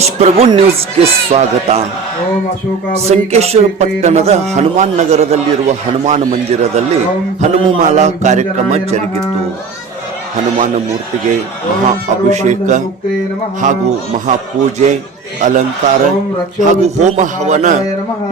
ಪ್ರಭು ನ್ಯೂಸ್ಗೆ ಸ್ವಾಗತ. ಸಂಕೇಶ್ವರ ಪಟ್ಟಣದ ಹನುಮಾನ್ ನಗರದಲ್ಲಿರುವ ಹನುಮಾನ್ ಮಂದಿರದಲ್ಲಿ ಹನುಮಮಾಲಾ ಕಾರ್ಯಕ್ರಮ ಜರುಗಿತು. ಹನುಮಾನ ಮೂರ್ತಿಗೆ ಮಹಾ ಅಭಿಷೇಕ ಹಾಗೂ ಮಹಾಪೂಜೆ ಅಲಂಕಾರ ಹಾಗೂ ಹೋಮ ಹವನ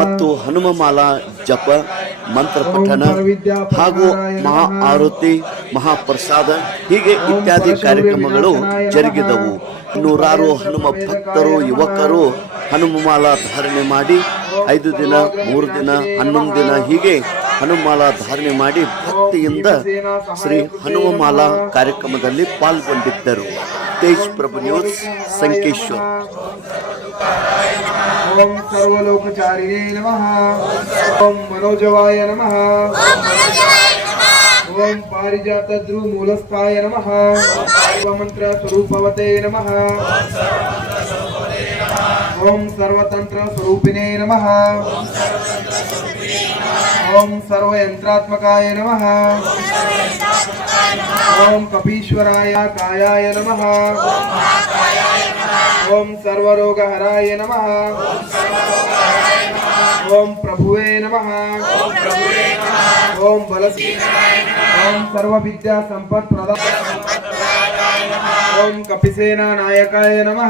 ಮತ್ತು ಹನುಮಮಾಲಾ ಜಪ ಮಂತ್ರ ಪಠನ ಹಾಗೂ ಮಹಾ ಆರತಿ ಮಹಾಪ್ರಸಾದ ಹೀಗೆ ಇತ್ಯಾದಿ ಕಾರ್ಯಕ್ರಮಗಳು ಜರುಗಿದವು. ನೂರಾರು ಹನುಮ ಭಕ್ತರು, ಯುವಕರು ಹನುಮಮಾಲಾ ಧಾರಣೆ ಮಾಡಿ ಐದು ದಿನ, ಮೂರು ದಿನ, ಹನ್ನೊಂದು ದಿನ ಹೀಗೆ ಹನುಮಾಲಾ ಧಾರಣೆ ಮಾಡಿ ಭಕ್ತಿಯಿಂದ ಶ್ರೀ ಹನುಮಾಲ ಕಾರ್ಯಕ್ರಮದಲ್ಲಿ ಪಾಲ್ಗೊಂಡಿದ್ದರು. ತೇಜ್ ಪ್ರಭು ನ್ಯೂಸ್, ಸಂಕೇಶ್ವರ್. ಓಂ ಸರ್ವಲೋಕಚಾರಿಣೇ ನಮಃ. ಓಂ ಮನೋಜವಾಯ ನಮಃ. ಓಂ ಪಾರಿಜಾತ ಧ್ರುವ ಮೂಲಸ್ಥಾಯ ನಮಃ. ಮಂತ್ರ ಸ್ವರೂಪವತೆ ನಮಃ. ಓಂ ಸರ್ವತಂತ್ರ ಸ್ವರೂಪಿಣೇ ನಮಃ. ఓం సర్వయంత్రాత్మకాయ నమ. ఓం కపీశ్వరాయ కాయాయ నమ. ఓం సర్వరోగహరాయ నమ. ఓం ప్రభువే నమ. ఓం బల ఓం సర్వవిద్యా సంపత్ ప్రదా ఓం కపిసేనా నాయకాయ నమ.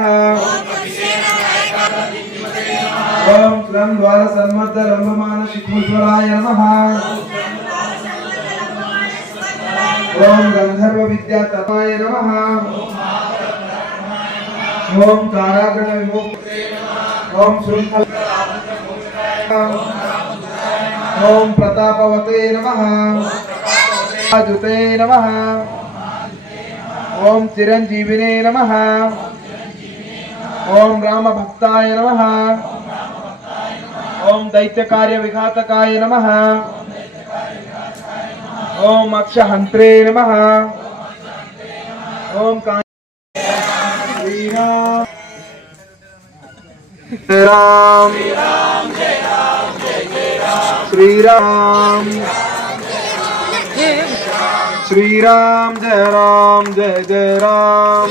ఓం క్లం ద్వార సన్మద్ధ లంబమాన శిఖుజ్వరాయ నమ. ఓం గంధర్వ విద్యా తపాయ నమ. ఓం తారాగ్రహ విముక్తి ఓం శృంఖల ఓం ప్రతాపవతే నమ. అజుతే నమ. ఓం చిరంజీవినే నమ. ఓం రామభక్తాయ నమ. ओम दैत्य कार्य विघातकाय नम। ओम अक्ष हंत्रे नम। ओम राम श्री राम। श्री राम जय राम, जय जय राम।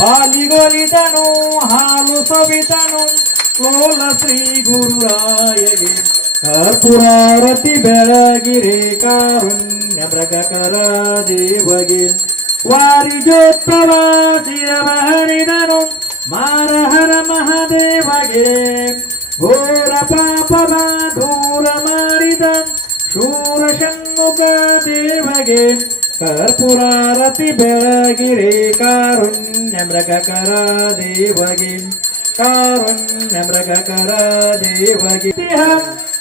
ಬಾಲಿಗೊಲಿದನು ಹಾಲು ಸವಿತನು ಕೋಲ ಶ್ರೀ ಗುರುರಾಯಗೆ ಕರ್ಪುರಾರತಿ ಬೆಳಗಿರೆ ಕಾರುಣ್ಯ ಮೃಗಕರ ದೇವಗೆ. ವಾರಿಜೋತ್ಸವ ಶಿರವಹರಿದನು ಮಾರಹರ ಮಹಾದೇವಗೆ. ಘೋರ ಪಾಪವ ದೂರ ಮಾಡಿದ ಶೂರ ಷಣ್ಮುಖ ದೇವಗೆ. ಕರ್ಪುರಾರತಿ ಬೆಳಗಿರೆ ಕಾರುಣ್ಯ ಮೃಗಕರ ದೇವಗೆ ಕಾರುಣ್ಯ ಮೃಗಕರ ದೇವಗೆ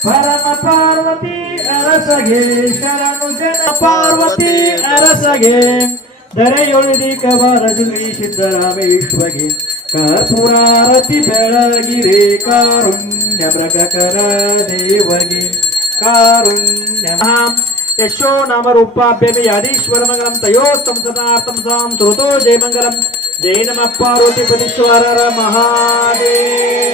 ಪರಮ ಪಾರ್ವತಿ ಅರಸಗೆ ಶರಣು ಜನ ಪಾರ್ವತಿ ಅರಸಗೆ ದರೆಯೊಳಿದಿ ಕವರ ಶ್ರೀ ಸಿದ್ದರಾಮೇಶ್ವಗೆ ಕರ್ಪುರಾರತಿ ಬೆಳಗಿರೆ ಕಾರುಣ್ಯ ಮೃಗಕರ ದೇವಗೆ ಕಾರುಣ್ಯ యశో నామ రూపాభ్యమి అధీశ్వరమంగళం తయో సంసదార్థం సాం శ్రుతో జయమంగళం. జయ నమ పార్వతి పతిశ్వర మహాదేవ్